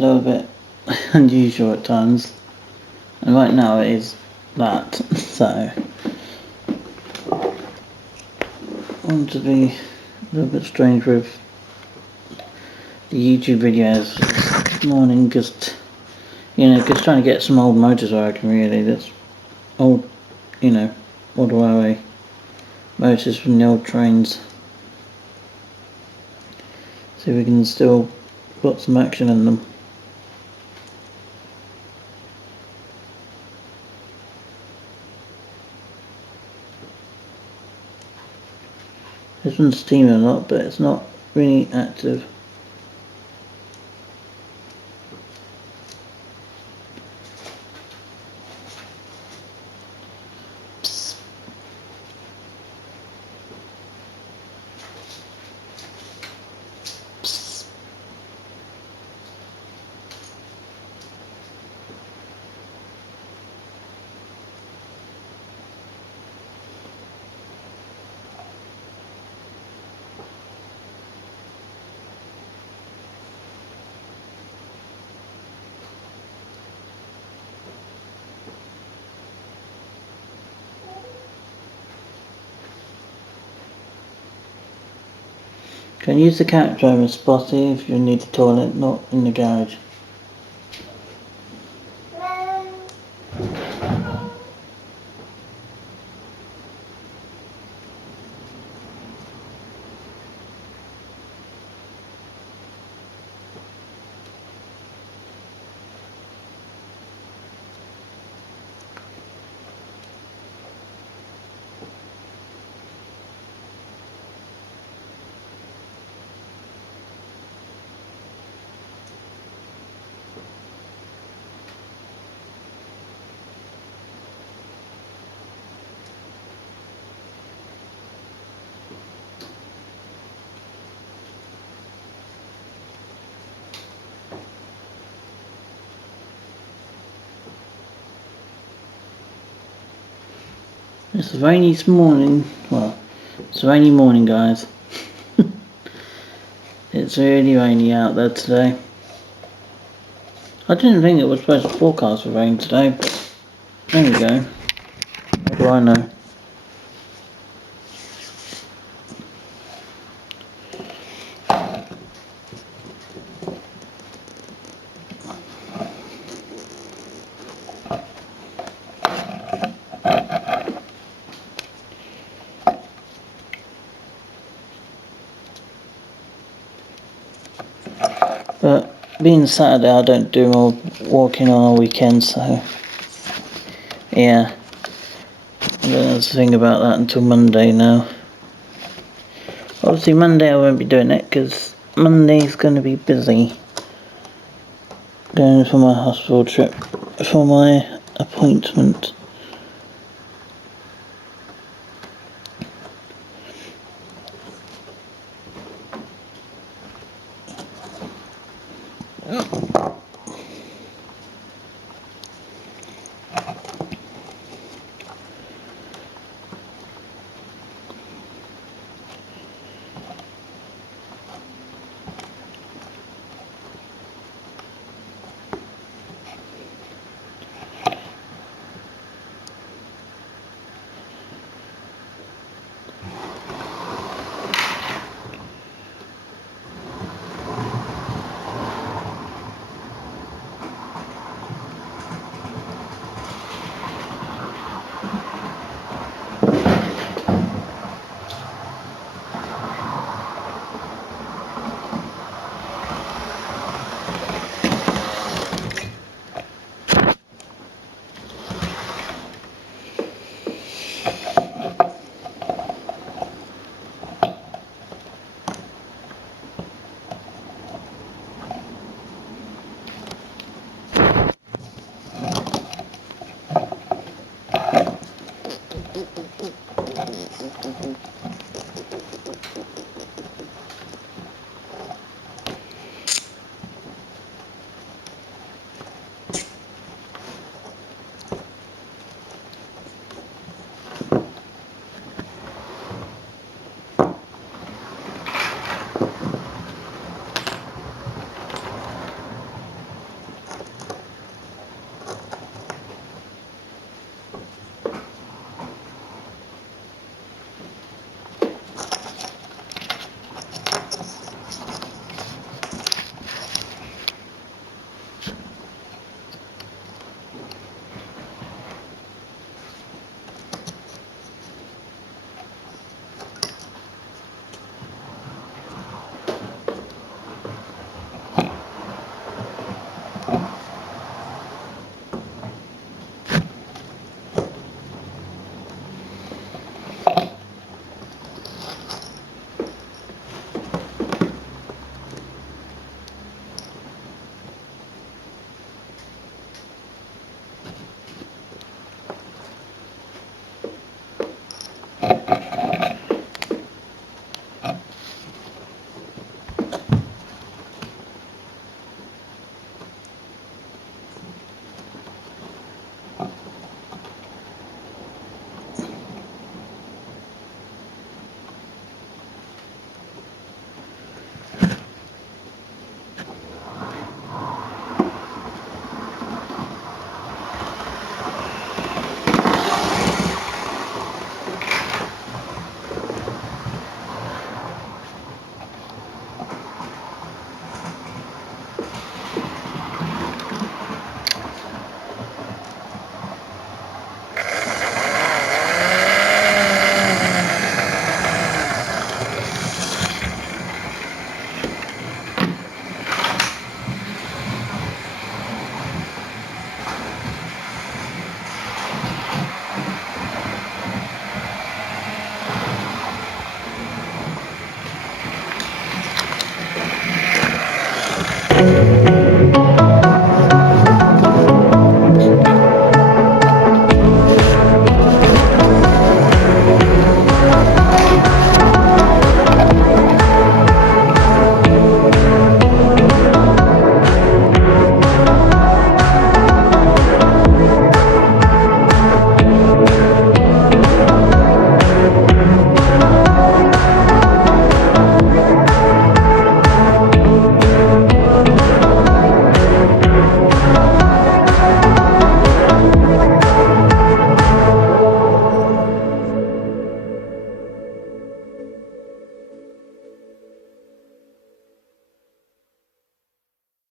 a little bit unusual at times, and right now it is that. So I want to be a little bit strange with the YouTube videos this morning, just trying to get some old motors working really. That's old, old railway motors from the old trains. See if we can still put some action in them. This one's steaming a lot, but it's not really active. Can use the cat driver spotty if you need the toilet, not in the garage. It's rainy this morning. Well, it's a rainy morning, guys. It's really rainy out there today. I didn't think it was supposed to forecast for rain today, but there we go. What do I know? But being Saturday, I don't do more walking on a weekend, so yeah. I don't have to think about that until Monday now. Obviously Monday I won't be doing it because Monday's going to be busy. Going for my hospital trip for my appointment.